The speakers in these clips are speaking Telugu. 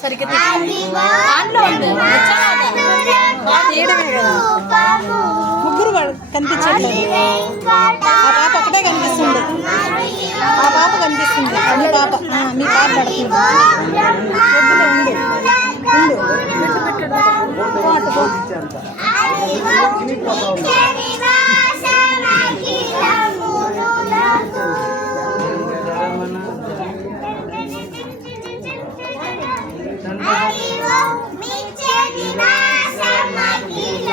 సరిగ్గా దాంట్లో ఉండు ముగ్గురు కనిపించండి ఆ పాప ఒకటే కనిపిస్తుంది. ఆ పాప కనిపిస్తుంది. అన్ని పాప. మీ పాప పడుతుంది. ఉంది ఉంది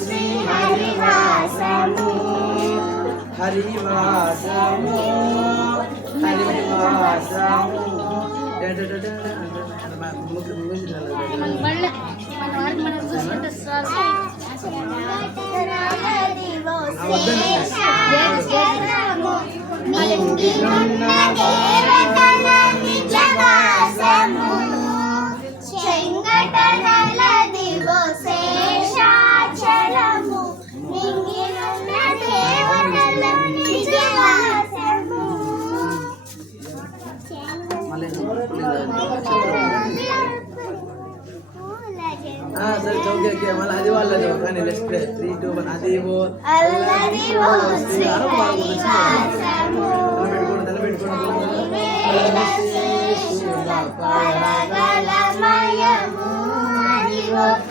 శ్రీ హరివాసము. పదివేల శేషుల పడగలమయము అదిగో అల్లదిగో శ్రీ హరివాసము హరివాసము హరివాసము చెంగటనలదివో శేషాచలము నింగినున్న దేవతల నిజవాసము సరే చౌకే ఓకే మళ్ళీ అది వాళ్ళది కానీ next play three two one అది ఓ అల్లదివో శ్రీ